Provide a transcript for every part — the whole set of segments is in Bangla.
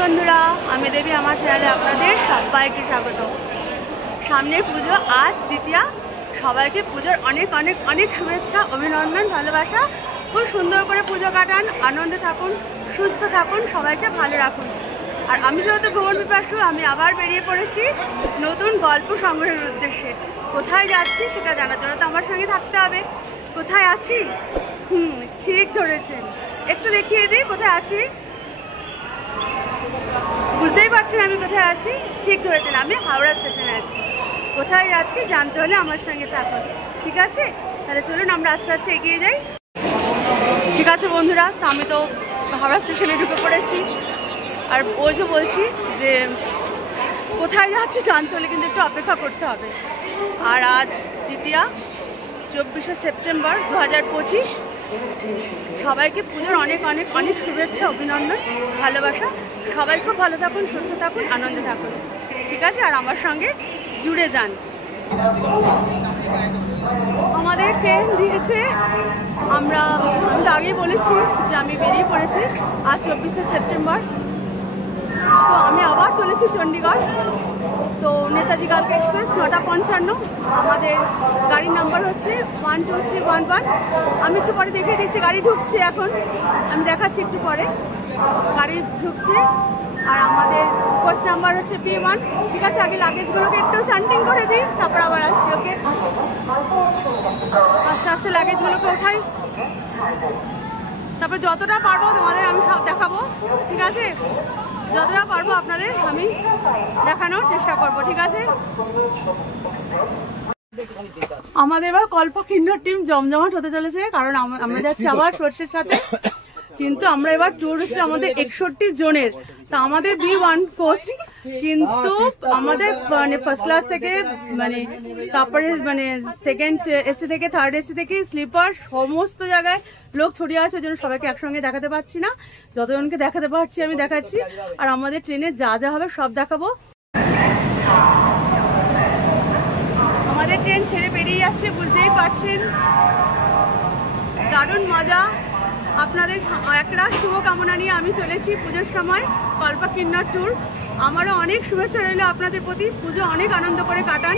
বন্ধুরা, আমি দেবী আমার চ্যানেলে আপনাদের সবাইকে স্বাগত। সামনে পুজো, আজ দ্বিতীয়া। সবাইকে পুজোর অনেক অনেক অনেক শুভেচ্ছা, অভিনন্দন, ভালোবাসা। খুব সুন্দর করে পুজো কাটান, আনন্দে থাকুন, সুস্থ থাকুন, সবাইকে ভালো রাখুন। আর আমি যেহেতু ভ্রমণ পিপাসু, আমি আবার বেরিয়ে পড়েছি নতুন গল্প সংগ্রহের উদ্দেশ্যে। কোথায় যাচ্ছি সেটা জানার জন্য তো আমার সঙ্গে থাকতে হবে। কোথায় আছি? ঠিক ধরেছেন, একটু দেখিয়ে দিই কোথায় আছি। বুঝতেই পারছেন আমি কোথায় আছি? ঠিক ধরেছেন, আমি হাওড়া স্টেশনে আছি। কোথায় যাচ্ছি জানতে হলে আমার সঙ্গে থাকুন, ঠিক আছে? তাহলে চলুন আমরা আস্তে আস্তে এগিয়ে যাই। ঠিক আছে বন্ধুরা, তো আমি তো হাওড়া স্টেশনে ঢুকে পড়েছি। আর ওই যে বলছি যে কোথায় যাচ্ছি জানতে হলে কিন্তু একটু অপেক্ষা করতে হবে। আর আজ দ্বিতীয়া, 24শে সেপ্টেম্বর 2025। সবাইকে পুজোর অনেক অনেক অনেক শুভেচ্ছা, অভিনন্দন, ভালোবাসা। সবাই খুব ভালো থাকুন, সুস্থ থাকুন, আনন্দে থাকুন, ঠিক আছে? আর আমার সঙ্গে জুড়ে যান। আমাদের ট্রেন দিয়েছে, আমি তো আগেই বলেছি যে আমি বেরিয়ে পড়েছি আজ 24শে সেপ্টেম্বর। তো আমি আবার চলেছি চণ্ডীগড়। তো নেতাজি কালকা এক্সপ্রেস 9:55। আমাদের গাড়ির নাম্বার হচ্ছে 12311। আমি একটু পরে দেখে দিচ্ছি, গাড়ি ঢুকছে এখন, আমি দেখাচ্ছি একটু পরে। গাড়ি ঢুকছে আর আমাদের কোচ নাম্বার হচ্ছে B1। ঠিক আছে, আগে লাগেজগুলোকে একটু শান্টিং করে দিই, তারপর আবার আসছি। ওকে, আস্তে আস্তে লাগেজগুলোকে ওঠাই, তারপর যতটা পারবো তোমাদের আমি সব দেখাবো, ঠিক আছে? যতটা পারবো আপনাদের আমি দেখানোর চেষ্টা করব, ঠিক আছে? আমাদের এবার কল্প কিন্নর টিম জমজমাট হতে চলেছে, কারণ আমরা যাচ্ছি আবার সর্ষের সাথে। কিন্তু আমরা এবার ট্যুর হচ্ছে আমাদের 61 জনের। তা আমাদের B1 কোচ, কিন্তু আমাদের মানে ফার্স্ট ক্লাস থেকে মানে তারপরে মানে সেকেন্ড এসি থেকে থার্ড এসি থেকে স্লিপার সমস্ত জায়গায় লোক ছড়িয়ে আছে, ওই জন্য সবাইকে একসঙ্গে দেখাতে পারছি না। যতজনকে দেখাতে পারছি আমি দেখাচ্ছি। আর আমাদের ট্রেনে যা যা হবে সব দেখাবো। আমাদের ট্রেন ছেড়ে বেরিয়ে যাচ্ছে, বুঝতেই পারছেন। দারুণ মজা। আপনাদের একটা শুভকামনা নিয়ে আমি চলেছি পুজোর সময় কল্পা কিন্নর ট্যুর। আমারও অনেক শুভেচ্ছা রইল আপনাদের প্রতি। পুজো অনেক আনন্দ করে কাটান,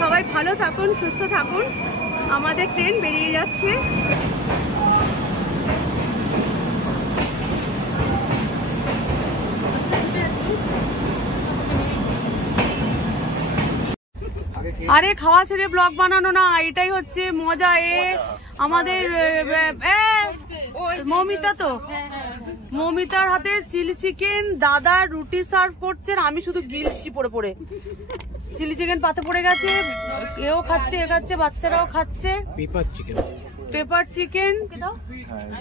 সবাই ভালো থাকুন, সুস্থ থাকুন। আমাদের ট্রেন বেরিয়ে যাচ্ছে। আরে খাওয়া ছেড়ে ব্লগ বানানো না, এটাই হচ্ছে মজা। আমাদের মৌমিতা, তো মৌমিতার হাতে চিলি চিকেন, দাদা রুটি সার্ভ করছেন, আমি শুধু গিলছি পড়ে পড়ে। চিলি চিকেন পাতে পড়ে গেছে, এও খাচ্ছে, এ খাচ্ছে, বাচ্চারাও খাচ্ছে। Pepper chicken.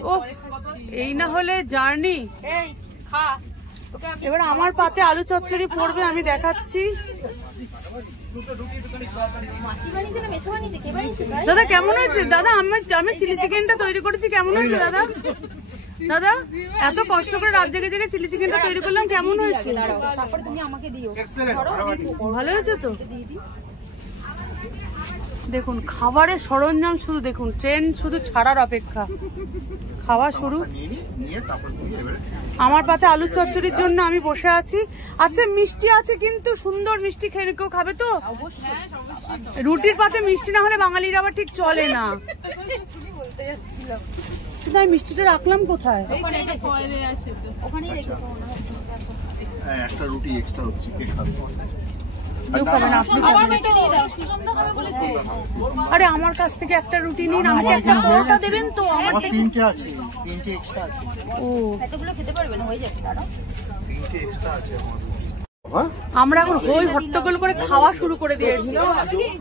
ও এই না হলে জার্নি। এবার আমার পাতে আলু চচ্চড়ি পড়বে, আমি দেখাচ্ছি। দাদা কেমন হয়েছে? দাদা আমি চিলি চিকেনটা তৈরি করেছি, কেমন হয়েছে দাদা? দাদা এত কষ্ট করে রাত জেগে জেগে চিলি চিকেনটা তৈরি করলাম, কেমন হয়েছে? ভালো হয়েছে তো? দেখুন খাবারের সরঞ্জাম শুধু দেখুন, ট্রেন শুধু ছাড়ার অপেক্ষা। খাওয়া শুরু। আমার পাতে আলু চচ্চড়ির জন্য আমি বসে আছি। আচ্ছা মিষ্টি আছে, কিন্তু সুন্দর মিষ্টি। খেয়ে কেউ খাবে তো? রুটির পাতে মিষ্টি না হলে বাঙালির আবার ঠিক চলে না। কিন্তু আমি মিষ্টিটা রাখলাম কোথায়? আরে আমার কাছ থেকে একটা রুটি নিন, আমাকে একটা পরোটা দেবেন তো? আমার তিনটে আছে, তিনটে এক্সট্রা আছে। ও এতগুলো খেতে পারবেন? হয়ে যাবে, দাঁড়াও, তিনটে এক্সট্রা আছে আমার। আমরা এখন হই হট্টগোল করে খাওয়া শুরু করে দিয়েছি।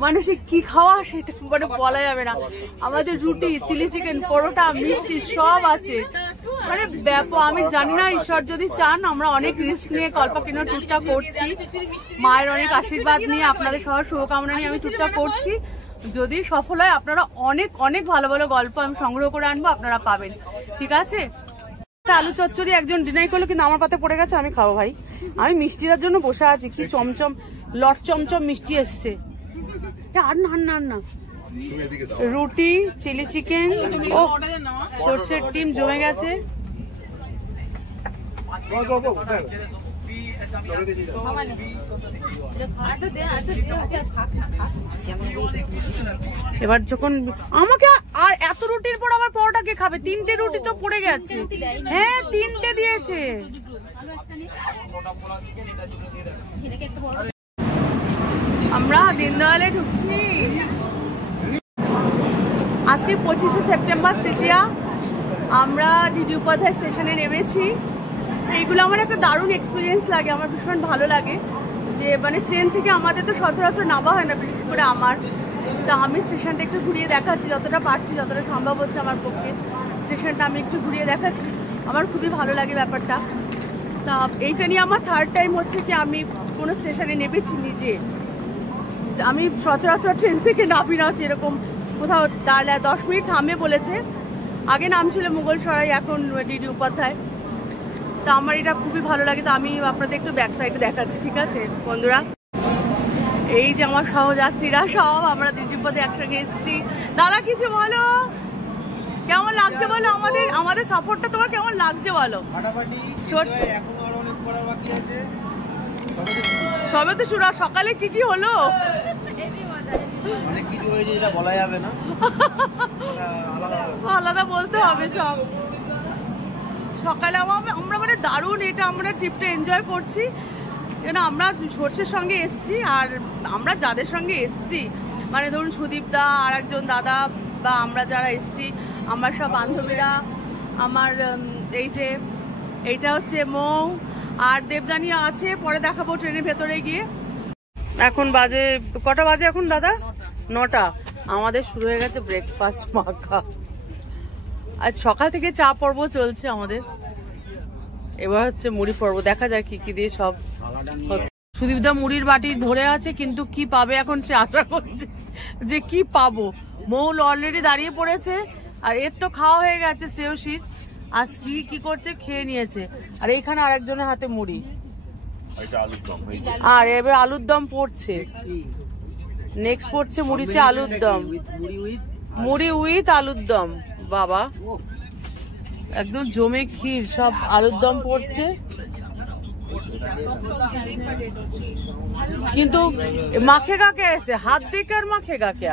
মানে সে কি খাওয়া সেটা মানে বলা যাবে না। আমাদের রুটি, চিলি চিকেন, পরোটা, মিষ্টি সব আছে। মানে ব্যাপক। আমি জানি না, ঈশ্বর যদি চান আমরা অনেক রিস্ক নিয়ে কল্পা কিন্নর ট্যুরটা করছি। মায়ের অনেক আশীর্বাদ নিয়ে, আপনাদের সবার শুভকামনা নিয়ে আমি ট্যুরটা করছি। যদি সফল হয় আপনারা অনেক অনেক ভালো ভালো গল্প আমি সংগ্রহ করে আনবো, আপনারা পাবেন, ঠিক আছে? আলু চচ্চড়ি একজন ডিনাই করলো, কিন্তু আমার পাতে পড়ে গেছে, আমি খাবো ভাই। আমি মিষ্টিটার জন্য বসে আছি। কি চমচম লট চমচম মিষ্টি এসছে। আর না না না, রুটি, চিলি চিকেন, ও সর্ষের ডিম জমে গেছে। এবার যখন আমাকে আর এত রুটির পর আমার পরোটা কে খাবে? 3টে রুটি তো পড়ে গেছে। হ্যাঁ 3টে দিয়েছে। আমরা দীনদয়ালে ঢুকছি। আজকে 25শে সেপ্টেম্বর তৃতীয়া। আমরা ডিডি উপাধ্যায় স্টেশনে নেমেছি। এইগুলো আমার একটা দারুণ এক্সপিরিয়েন্স লাগে, আমার ভীষণ ভালো লাগে যে মানে ট্রেন থেকে আমাদের তো সচরাচর নামা হয় না, বিশেষ করে আমার। তা আমি স্টেশনটা একটু ঘুরিয়ে দেখাচ্ছি, যতটা পারছি, যতটা সম্ভব হচ্ছে আমার পক্ষে স্টেশনটা আমি একটু ঘুরিয়ে দেখাচ্ছি। আমার খুবই ভালো লাগে ব্যাপারটা। তা এইটা নিয়ে আমার 3rd টাইম হচ্ছে কি আমি কোনো স্টেশনে নেমেছি নিজে। আমি সচরাচর ট্রেন থেকে নামি না, যেরকম কোথাও তাহলে 10 মিনিট থামে বলেছে। আগে নাম ছিল মুঘলসরাই, এখন ডিডি উপাধ্যায়। তা আমার এটা খুবই ভালো লাগে। তো আমি আপনাদের একটু ব্যাক সাইডে দেখাচ্ছি, ঠিক আছে বন্ধুরা? এই যে আমার সহযাত্রীরা সব আমরা ডিডি উপাধ্যায় একসঙ্গে এসেছি। দাদা কিছু বলো, কেমন লাগছে বলো? আমাদের সফরটা তোমার কেমন লাগছে বলো? সবে তো শুরু। সকালে কি কি হলো? আলাদা বলতে হবে সব। সকালে আমরা মানে দারুণ এটা আমরা ট্রিপটা এনজয় করছি। কেন আমরা সর্ষের সঙ্গে এসছি, আর আমরা যাদের সঙ্গে এসছি মানে ধরুন সুদীপ দা আর একজন দাদা বা আমরা যারা এসছি, আমার সব বান্ধবীরা, আমার এই যে এইটা হচ্ছে মৌ আর দেবযানী আছে, পরে দেখাবো ট্রেনের ভেতরে গিয়ে। এখন বাজে কটা বাজে এখন দাদা? 9টা। আমাদের শুরু হয়ে গেছে ব্রেকফাস্ট মাখা। আজ সকাল থেকে চা পর্ব চলছে আমাদের। এবার হচ্ছে মুড়ি পর্ব, দেখা যায় কি কি দিয়ে সব। সুদীপদা মুড়ির বাটি ধরে আছে, কিন্তু কি পাবে এখন সে আশা করছে যে কি পাবো। মৌল অলরেডি দাঁড়িয়ে পড়েছে, আর এর তো খাওয়া হয়ে গেছে শ্রেয়সীর। আর শ্রী কি করছে, খেয়ে নিয়েছে। আর এইখানে আরেকজনের হাতে মুড়ি, আর এবার আলুর দম পড়ছে। নেক্সট পড়ছে মুড়িতে আলুর দম, মুড়ি উইথ আলুর দম। বাবা একদম জমে ক্ষীর, সব আলুর দম পড়ছে। কিন্তু মাখেগা কে এসে হাত দিয়ে আর মাখেগা কে?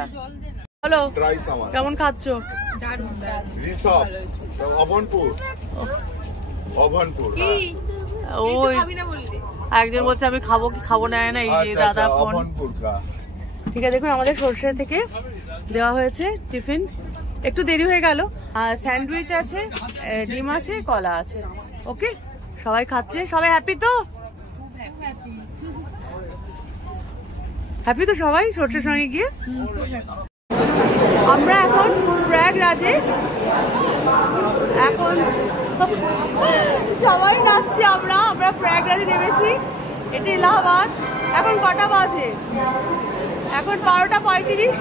হ্যালো, কেমন খাচ্ছ? ওই একজন বলছে আমি খাবো কি খাবো না। এই যে দাদা ফোন। ঠিক আছে, দেখুন আমাদের সরষে থেকে দেওয়া হয়েছে টিফিন। একটু দেরি হয়ে গেল। স্যান্ডউইচ আছে, ডিম আছে, কলা আছে। ওকে, সবাই খাচ্ছে। সবাই হ্যাপি তো? হ্যাপি তো সবাই সরষের সঙ্গে গিয়ে? আমরা এখন প্রয়াগরাজে, এখন সবাই নাচছি। আমরা প্রয়াগরাজে নেমেছি। এটা এলাহাবাদ। এখন কটা বাজে? এখন 12:35।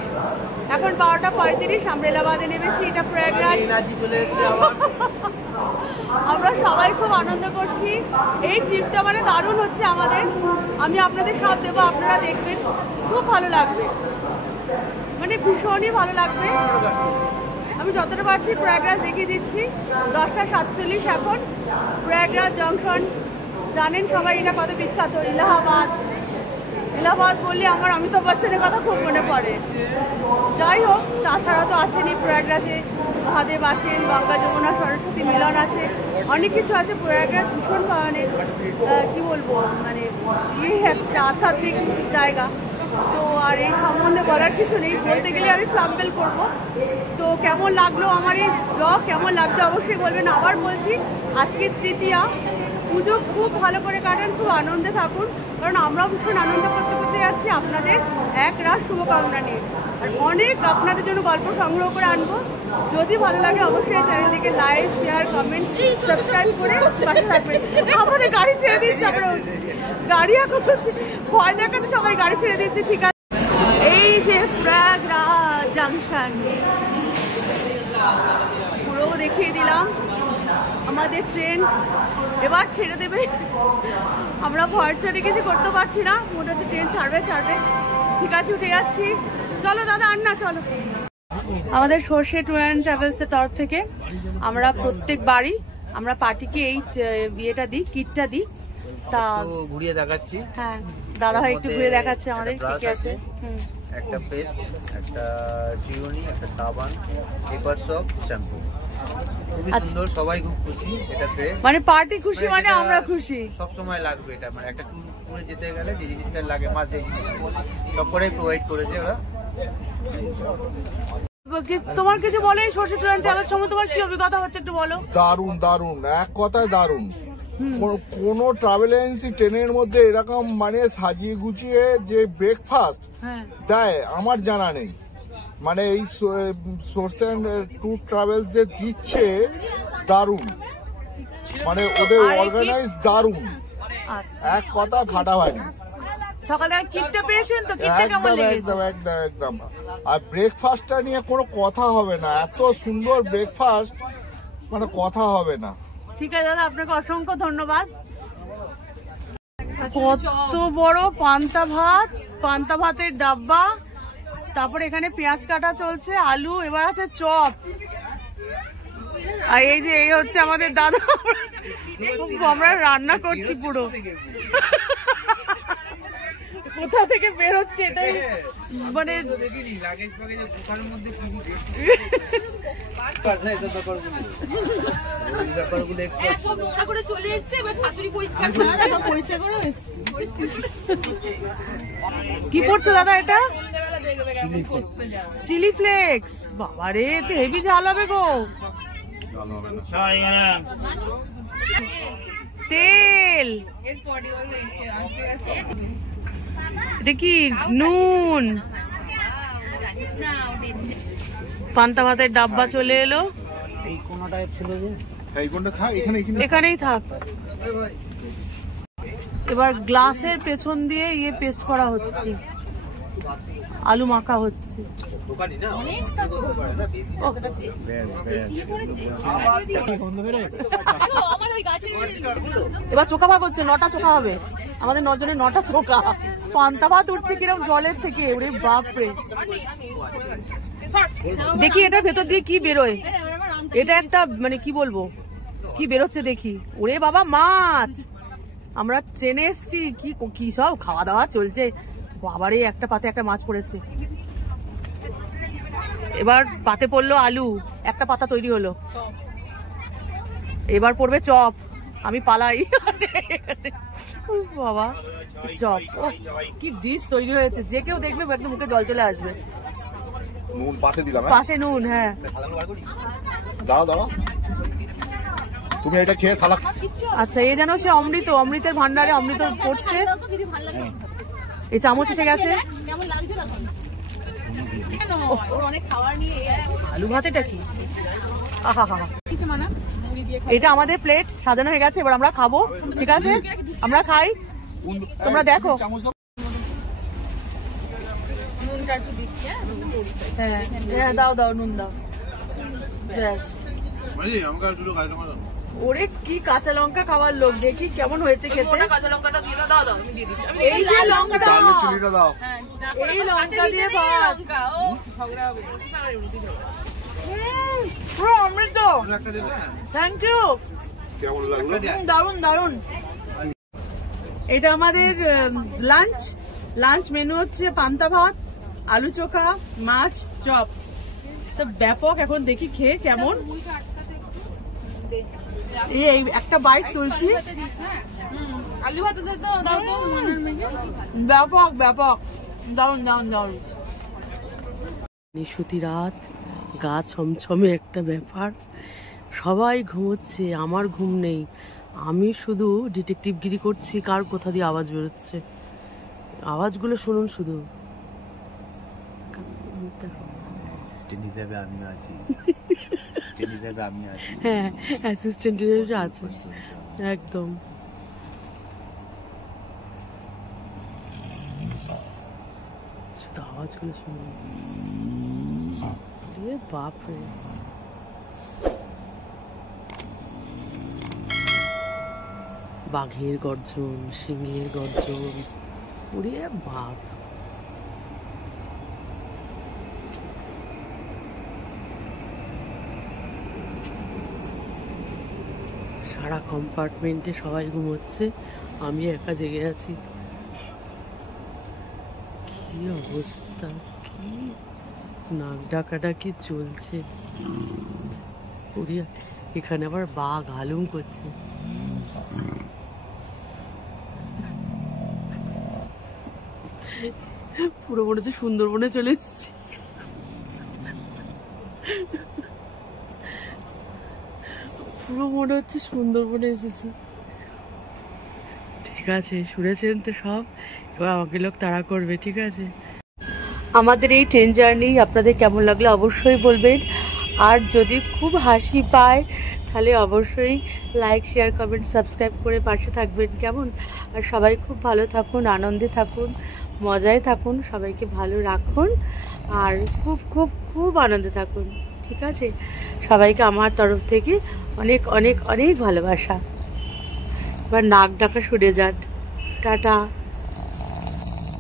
এখন 12:35। আমরা এলাহাবাদে নেমেছি, এটা প্রয়াগরাজ। আমরা সবাই খুব আনন্দ করছি। এই ট্রিপটা মানে দারুণ হচ্ছে আমাদের। আমি আপনাদের সব দেবো, আপনারা দেখবেন, খুব ভালো লাগবে, মানে ভীষণই ভালো লাগবে। আমি যতটা পারছি প্রয়াগরাজ দেখিয়ে দিচ্ছি। 10:47 এখন। প্রয়াগরাজ জংশন জানেন সবাই, এটা কত বিখ্যাত। এলাহাবাদ বললে আমার অমিতাভ বচ্চনের কথা খুব মনে পড়ে। যাই হোক, তাছাড়া তো আসেনি প্রয়াগরাজে। মহাদেব আছেন, গঙ্গা যমুনা সরস্বতী মিলন আছে, অনেক কিছু আছে। প্রয়াগরাজ ভীষণ মানে কি বলবো, মানে একটা আধ্যাত্মিক জায়গা। তো আর এই সম্বন্ধে বলার কিছু নেই, বলতে গেলে আমি ফ্লাম্বেল করবো। তো কেমন লাগলো আমার এই ব্লগ, কেমন লাগছে অবশ্যই বলবেন। আবার বলছি, আজকে তৃতীয়া, পুজো খুব ভালো করে কাটান, খুব আনন্দে থাকুন, কারণ আমরাও ভীষণ আনন্দ করতে করতে যাচ্ছি। আপনাদের এক রাত শুভকামনা নিয়ে, আর অনেক আপনাদের জন্য গল্প সংগ্রহ করে আনবো। যদি ভালো লাগে অবশ্যই চ্যানেলটিকে লাইক, শেয়ার, কমেন্ট, সাবস্ক্রাইব করে পাশে থাকবেন। আমাদের গাড়ি ছেড়ে দিচ্ছে, আমরা গাড়ি এখন হচ্ছে ভয় দেখাতে সবাই গাড়ি ছেড়ে দিচ্ছে। ঠিক আছে, এই যে প্রয়াগরাজ জাংশন পুরো দেখিয়ে দিলাম। আমাদের ট্রেন এবার ছেড়ে দেবে। আমরা ভয় চড়ে কিছু করতে পারছি না, মনে হচ্ছে ট্রেন ছাড়বে। ঠিক আছে, উঠে যাচ্ছি। চলো দাদা, আর না চলো। আমাদের সর্ষে ট্যুর অ্যান্ড ট্রাভেলসের তরফ থেকে আমরা প্রত্যেকবারই আমরা পার্টিকে এই বিয়েটা দিই, কিটটা দিই। তা ঘুরিয়ে দেখাচ্ছি। হ্যাঁ দাদা ভাই একটু ঘুরে দেখাচ্ছে আমাদের কি আছে। একটা পেস্ট, একটা চিরুনি, একটা সাবান, পেপার সপ, শ্যাম্পু। খুবই সুন্দর, সবাই খুব খুশি এটাতে। মানে পার্টি খুশি, মানে আমরা খুশি। সব সময় লাগবে এটা, মানে একটা ট্যুরে যেতে গেলে যে জিনিসটা লাগে, মাছ যে জিনিসটা সব করেই প্রোভাইড করেছে ওরা। তোমার কিছু বলে সরষে ট্রেন ট্রাভেল সময় তোমার কি অভিজ্ঞতা হচ্ছে একটু বলো। দারুণ দারুণ, এক কথায় দারুণ। কোনো ট্রাভেল এজেন্সি ট্রেনের মধ্যে এরকম মানে সাজিয়ে গুছিয়ে যে ব্রেকফাস্ট দেয় আমার জানা নেই। মানে এই সোর্স অ্যান্ড ট্যুর ট্রাভেলস যে দিচ্ছে দারুণ, মানে ওদের অর্গানাইজ দারুণ, এক কথা ফাটাফাটি। সকালে কিটটা পেয়েছেন তো? কিটটা কেমন লেগেছে? একদম একদম একদম। আর ব্রেকফাস্টটা নিয়ে কোনো কথা হবে না, এত সুন্দর ব্রেকফাস্ট, মানে কথা হবে না। ঠিক আছে দাদা, আপনাকে অসংখ্য ধন্যবাদ। কত বড় পান্তা ভাত, পান্তা ভাতের ডাব্বা, তারপর এখানে পেঁয়াজ কাটা চলছে, আলু, এবার আছে চপ। আর এই যে এই হচ্ছে আমাদের দাদা, আমরা রান্না করছি পুরো। কোথা থেকে বের হচ্ছে এটাই মানে কি পড়ছো দাদা এটা? Chilli flakes. বাবারে এতে হেভি ঝাল হবে গো। তেল, এটা কি নুন। পান্তা ভাতের ডাব্বা চলে এলো। এখানেই থাক। এবার গ্লাসের পেছন দিয়ে ইয়ে পেস্ট করা হচ্ছে, আলু মাখা হচ্ছে। এবার চোখা ভাগ হচ্ছে, 9টা চোখা হবে আমাদের, 9 জনের 9টা চোখা। পান্তা ভাত উঠছে কিরম জলের থেকে, ওরে বাপরে। দেখি এটা ভেতর দিয়ে কি বেরোয়। এটা একটা মানে কি বলবো, কি বেরোচ্ছে দেখি। ওরে বাবা, মাছ। আমরা ট্রেনে এসছি, কি সব খাওয়া দাওয়া চলছে। বাবারে, একটা পাতে একটা মাছ পড়েছে। এবার পাতে পড়লো আলু, একটা পাতা তৈরি হলো। এবার পড়বে চপ, আমি পালাই। বাবা, চপ, কি ডিশ তৈরি হয়েছে, যে কেউ দেখবে একদম মুখে জল চলে আসবে। নুন পাশে দিলাম, পাশে নুন। হ্যাঁ দাও দাও, তুমি এটা খেয়ে থালা। আচ্ছা, এই যেন সে অমৃত, অমৃতের ভান্ডারে অমৃত পড়ছে। এই চামচ এসে গেছে। আলু ভাতেটা কি, আহা হা। এটা আমাদের প্লেট সাজানো হয়ে গেছে, এবার আমরা খাবো। ঠিক আছে, আমরা খাই, তোমরা দেখো। হ্যাঁ দাও দাও, নুন দাও। ওরে কি কাঁচা লঙ্কা খাওয়ার লোক, দেখি কেমন হয়েছে খেতে। এই যে লঙ্কাটা, এই লঙ্কা দিয়ে ভাত পুরো অমৃত। থ্যাংক ইউ, দারুন দারুন। এটা আমাদের লাঞ্চ মেনু হচ্ছে পান্তা ভাত, আলু চোখা, মাছ, চপ। তো ব্যাপক। এখন দেখি খেয়ে কেমন। এই একটা বাইট তুলছি, ব্যাপক ব্যাপক, দারুন দারুন দারুন। নিশুতি রাত, গা ছমছমে একটা ব্যাপার। সবাই ঘুমোচ্ছে, আমার ঘুম নেই। আমি শুধু ডিটেকটিভগিরি করছি, কার কোথা দিয়ে আওয়াজ বেরোচ্ছে। আওয়াজগুলো শুনুন শুধু। হ্যাঁ, অ্যাসিস্ট্যান্ট হিসেবে আছে একদম। শুধু আওয়াজগুলো শুনুন। বাপরে, বাঘের গর্জন, সিংহের গর্জন, ওরে বাপ। সারা কম্পার্টমেন্টে সবাই ঘুমোচ্ছে, আমি একা জেগে আছি। কি অবস্থা, কি নাক ডাকাডাকি চলছে। এখানে আবার বাঘ হালুম করছে। পুরো মনে হচ্ছে সুন্দরবনে চলে এসেছি। পুরো মনে হচ্ছে সুন্দরবনে এসেছি। ঠিক আছে, শুনেছেন তো সব, এবার আমাকে লোক তাড়া করবে। ঠিক আছে, আমাদের এই ট্রেন জার্নি আপনাদের কেমন লাগলো অবশ্যই বলবেন। আর যদি খুব হাসি পায় তাহলে অবশ্যই লাইক, শেয়ার, কমেন্ট, সাবস্ক্রাইব করে পাশে থাকবেন, কেমন? আর সবাই খুব ভালো থাকুন, আনন্দে থাকুন, মজায় থাকুন, সবাইকে ভালো রাখুন, আর খুব খুব খুব আনন্দে থাকুন। ঠিক আছে, সবাইকে আমার তরফ থেকে অনেক অনেক অনেক ভালোবাসা। এবার নাক ডাকা শুনে যান। টাটা।